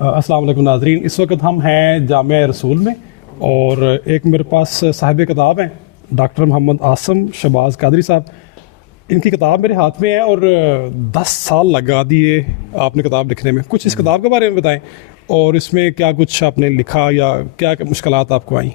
अस्सलाम वालेकुम नाज़रीन, इस वक्त हम हैं जामिया रसूल में और एक मेरे पास साहिब किताब हैं डॉक्टर मोहम्मद आसम शहबाज कादरी साहब। इनकी किताब मेरे हाथ में है और 10 साल लगा दिए आपने किताब लिखने में। कुछ इस किताब के बारे में बताएं और इसमें क्या कुछ आपने लिखा या क्या क्या मुश्किलात आपको आई?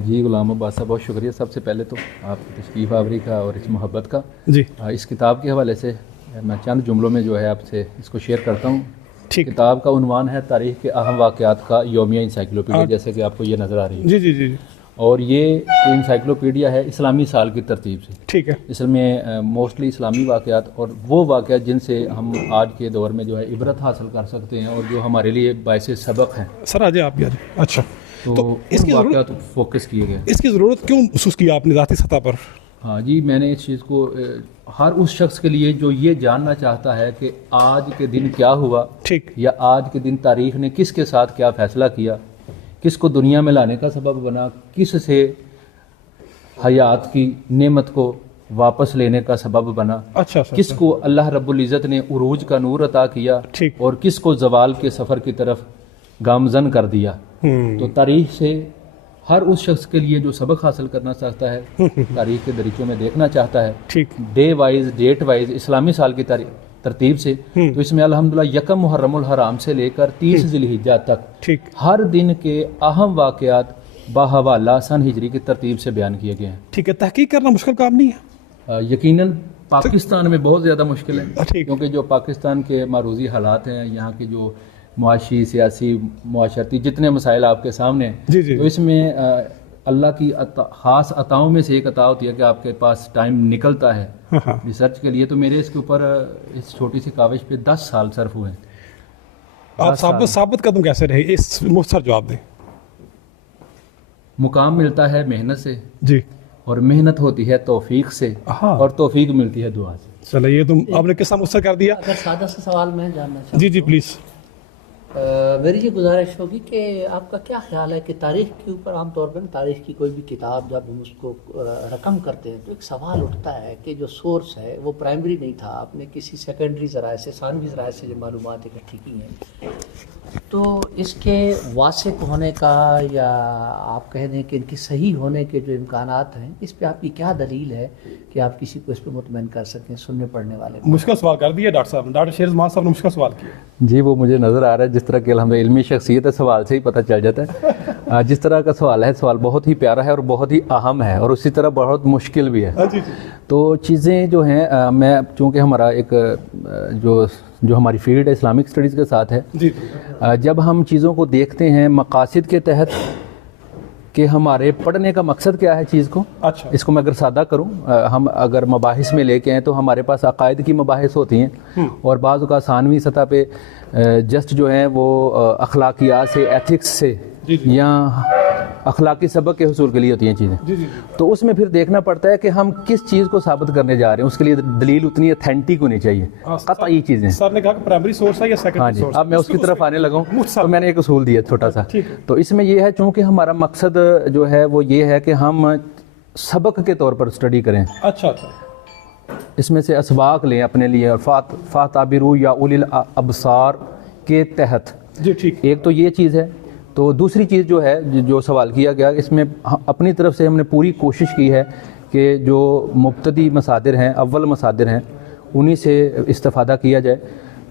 जी गुलाम अब्बास साहब, बहुत शुक्रिया सबसे पहले तो आपकी तशरीफ़ आवरी का और इस मोहब्बत का। जी, इस किताब के हवाले से मैं चंद जुमलों में जो है आपसे इसको शेयर करता हूँ। ठीक। किताब का उन्वान है तारीख़ के अहम वाक़यात का यौमिया इंसाइक्लोपीडिया, जैसे कि आपको ये नज़र आ रही है। जी जी जी, और ये इंसाइक्लोपीडिया है इस्लामी साल की तरतीब से। ठीक है। इसमें मोस्टली इस्लामी वाक़यात और वो वाक़यात जिनसे हम आज के दौर में जो है इबरत हासिल कर सकते हैं और जो हमारे लिए बायस सबक हैं। सर आज आप भी आ जाए। अच्छा, तो इसकी वाक़यात फोकस किए गए। इसकी ज़रूरत क्यों महसूस की आपने ज़ाती सतह पर? हाँ जी, मैंने इस चीज़ को हर उस शख्स के लिए जो ये जानना चाहता है कि आज के दिन क्या हुआ, ठीक, या आज के दिन तारीख़ ने किसके साथ क्या फ़ैसला किया, किसको दुनिया में लाने का सबब बना, किस से हयात की नेमत को वापस लेने का सबब बना, अच्छा, किसको अल्लाह रब्बुल इज़्ज़त ने उरूज का नूर अता किया, ठीक, और किसको जवाल के सफ़र की तरफ गामजन कर दिया। तो तारीख़ से हर उस शख्स के लिए जो सबक हासिल करना चाहता है, तारीख़ के दरीचों में देखना चाहता है, ठीक, डे वाइज डेट वाइज इस्लामी साल की तरतीब से, तो इसमें अल्हम्दुलिल्लाह यकम मुहर्रमुल हराम से लेकर 30 ज़िलहिज्जा तक ठीक, हर दिन के अहम वाक़यात बाहवाला सन हिजरी की तरतीब से बयान किए गए हैं। ठीक है। तहकीक करना मुश्किल काम नहीं है? यकीनन पाकिस्तान में बहुत ज़्यादा मुश्किल है, ठीक, क्योंकि जो पाकिस्तान के मारूजी हालात हैं, यहाँ के जो मुआशी सियासी मुआशरती जितने मसाइल आपके सामने हैं, जी जी, तो इसमें अल्लाह की ख़ास अताओं में से एक अता होती है कि आपके पास टाइम निकलता है हाँ, रिसर्च के लिए। तो मेरे इसके ऊपर इस छोटी सी काविश पे 10 साल सर्फ हुए। आप साबित कदम कैसे रहे? इस मुख्तसर जवाब दें। मुकाम मिलता है मेहनत से, जी, और मेहनत होती है तौफीक से, हाँ। और तौफीक मिलती है दुआ से। चलो ये तुम आपने किस्सा मुख्तसर कर दिया। अगर सादा सा सवाल मैं जानना चाहता हूँ। जी जी प्लीज़। मेरी ये गुजारिश होगी कि आपका क्या ख्याल है कि तारीख़ के ऊपर आमतौर पर तारीख़ की कोई भी किताब जब हम उसको रकम करते हैं तो एक सवाल उठता है कि जो सोर्स है वो प्राइमरी नहीं था, आपने किसी सेकेंडरी ज़राए से, सानवी ज़राए से जो मालूमात इकट्ठी की हैं, तो इसके वासिक होने का या आप कह दें कि इनकी सही होने के जो इम्कानात हैं, इस पर आपकी क्या दलील है कि आप किसी को इस पर मुतमईन कर सकें सुनने पढ़ने वाले को? मुश्किल सवाल कर दिया डॉक्टर साहब ने, डॉक्टर शेरजमान साहब ने मुश्किल सवाल किया। जी, वो मुझे नज़र आ रहा है जिस तरह की हमें इल्मी शख्सियत है, सवाल से ही पता चल जाता है। जिस तरह का सवाल है, सवाल बहुत ही प्यारा है और बहुत ही अहम है और उसी तरह बहुत मुश्किल भी है। जी जी, तो चीज़ें जो हैं, मैं चूँकि हमारा एक जो हमारी फील्ड है इस्लामिक स्टडीज़ के साथ है, जी, जब हम चीज़ों को देखते हैं मकासद के तहत कि हमारे पढ़ने का मकसद क्या है चीज़ को, अच्छा, इसको मैं अगर सादा करूं, हम अगर मबाहिस में लेके हैं तो हमारे पास अकायद की मबाहिस होती हैं, और बाज़ का सानवी सतह पे जस्ट जो है वो अखलाकियात से, एथिक्स से या अखलाकी सबक के हुसूल के लिए होती हैं चीज़ें। जी जी, तो उसमें फिर देखना पड़ता है कि हम किस चीज़ को साबित करने जा रहे हैं, उसके लिए दलील उतनी ऑथेंटिक होनी चाहिए, कतई चीज़ें। सर ने कहा कि प्राइमरी सोर्स है या हाँ सेकेंडरी जी, सोर्स? अब मैं उसकी तरफ आने लगा हूँ। तो मैंने एक उसूल दिया छोटा सा। ठीक है। तो इसमें यह है, चूँकि हमारा मकसद जो है वो ये है कि हम सबक के तौर पर स्टडी करें, अच्छा अच्छा, इसमें से असबाक लें अपने लिए, और फाताबिरू या उलिल अबसार के तहत। जी ठीक, एक तो ये चीज़ है। तो दूसरी चीज़ जो है, जो सवाल किया गया, इसमें अपनी तरफ से हमने पूरी कोशिश की है कि जो मुब्तदी मसादिर हैं, अव्वल मसादिर हैं, उन्हीं से इस्तिफ़ादा किया जाए।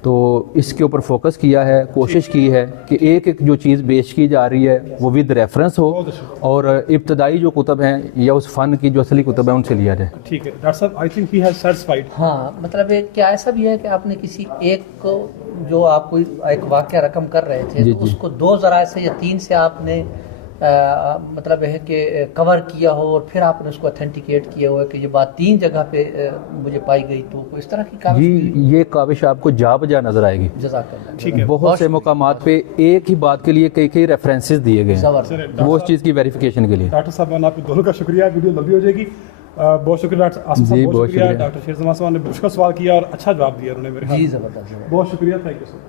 तो इसके ऊपर फोकस किया है, कोशिश की है कि एक एक जो चीज़ पेश की जा रही है वो विद रेफरेंस हो, और इब्तदाई जो कुतब हैं या उस फ़न की जो असली कुतब हैं उनसे लिया जाए। ठीक है। डॉक्टर साहब, I think he has satisfied. हाँ, मतलब क्या ऐसा भी है कि आपने किसी एक को, जो आप कोई एक वाक़या रकम कर रहे थे, जी, तो जी। उसको 2 ज़राए से या 3 से आपने मतलब है कि कवर किया हो और फिर आपने उसको ऑथेंटिकेट किया हुआ है कि ये बात 3 जगह पे मुझे पाई गई, तो इस तरह की काविश? जी, ये काविश आपको जा बजा नज़र आएगी। जज़ाकल्लाह। ठीक है। बहुत से मकामात पे एक ही बात के लिए कई कई रेफरेंसेस दिए गए हैं, ज़बरदस्त। वो उस चीज़ की वेरिफिकेशन के लिए। डॉक्टर साहब आप दोनों का शुक्रिया, वीडियो लंबी हो जाएगी। बहुत शुक्रिया डॉक्टर आसिफ साहब, जी, बहुत बहुत शुक्रिया। शुक्रिया। डॉक्टर शेरजमान साहब ने मुश्किल सवाल किया और अच्छा जवाब दिया उन्होंने मेरे ख्याल जी, से। ज़बरदस्त। बहुत शुक्रिया, थैंक यू सर।